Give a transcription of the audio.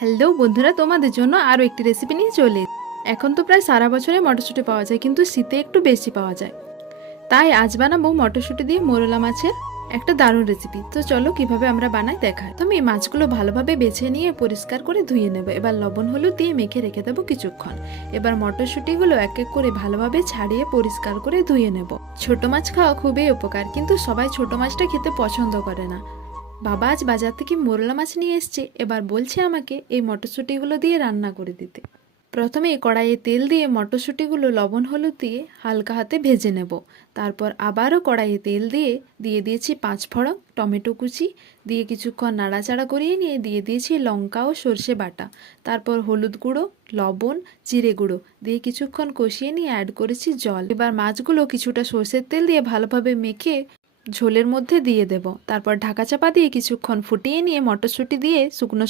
Hello বন্ধুরা, তোমাদের জন্য আরও একটি রেসিপি নিয়ে চলে এসেছি। এখন তো প্রায় সারা বছরে মটরশুঁটি পাওয়া যায়, কিন্তু শীতে একটু বেশি পাওয়া যায়। তাই আজ বানাবো মটরশুঁটি দিয়ে মোরলা মাছের একটা দারুণ রেসিপি। তো চলো কিভাবে আমরা বানাই দেখাই। তো আমি এই মাছগুলো ভালোভাবে বেছে নিয়ে পরিষ্কার করে ধুয়ে নেব। এবার লবণ হলুদ দিয়ে মেখে রেখে দেবো কিছুক্ষণ। এবার মটরশুঁটিগুলো এক এক করে ভালোভাবে ছাড়িয়ে পরিষ্কার করে ধুয়ে নেব। ছোট মাছ খাওয়া খুবই উপকার, কিন্তু সবাই ছোট মাছটা খেতে পছন্দ করে না। বাবা আজ বাজার থেকে মোরলা মাছ নিয়ে এসছে, এবার বলছে আমাকে এই মটরশুঁটিগুলো দিয়ে রান্না করে দিতে। প্রথমে কড়াইয়ে তেল দিয়ে মটরশুঁটিগুলো লবণ হলুদ দিয়ে হালকা হাতে ভেজে নেব। তারপর আবারও কড়াইয়ে তেল দিয়ে দিয়েছি 5 ফোড়ন, টমেটো কুচি দিয়ে কিছুক্ষণ নাড়াচাড়া করিয়ে নিয়ে দিয়ে দিয়েছি লঙ্কা ও সর্ষে বাটা। তারপর হলুদ গুঁড়ো, লবণ, জিরে গুঁড়ো দিয়ে কিছুক্ষণ কষিয়ে নিয়ে অ্যাড করেছি জল। এবার মাছগুলো কিছুটা সর্ষের তেল দিয়ে ভালোভাবে মেখে ঝোলের মধ্যে দিয়ে দেব। তারপর ঢাকা চাপা দিয়ে কিছুক্ষণ ফুটিয়ে নিয়ে মটরশুঁটি দিয়ে শুকনো